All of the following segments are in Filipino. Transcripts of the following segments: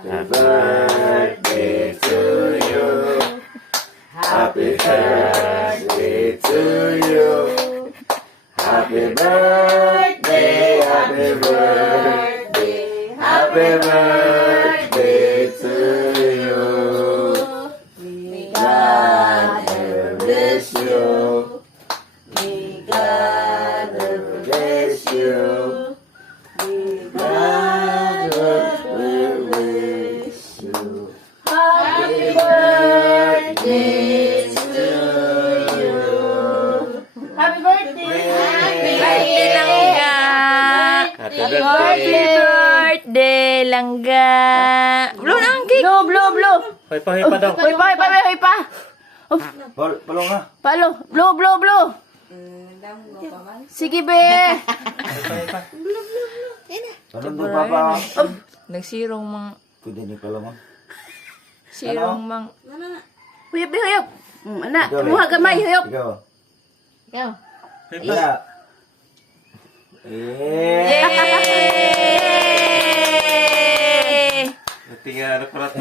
Happy birthday to you. Happy birthday to you. Happy birthday, happy birthday, happy birthday to you. May God bless you. May God bless you. May God bless you. Happy birthday to you. Happy birthday! Happy birthday, Langga! Happy Happy birthday. birthday, Langga! Blow na ang cake! Blow, blow, blow! Hoy pa daw. Hoy pa, hoy pa, hoy pa! Palong nga. Palo, blow, blow, blow! Sige, be! Tanong mo papa. Nagsirong mang... Pwede ni palong. Sirong mang... Huyop, huyop! Anak, kumuha gamay, huyop! Ikaw. Ikaw. Iya. Yay! Tinggal kurat.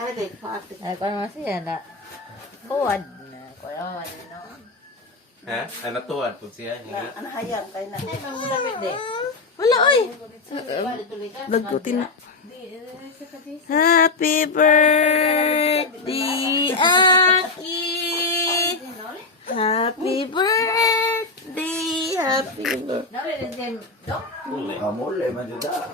Ay, kung ano siya na... Kuwad na. Kuwad na. Ha? Ano tuwan po siya? Ano hayang kayo na? Wala, oy! Lagutin na. Happy birthday, Aki! Happy birthday! Happy birthday! Mulai man juda.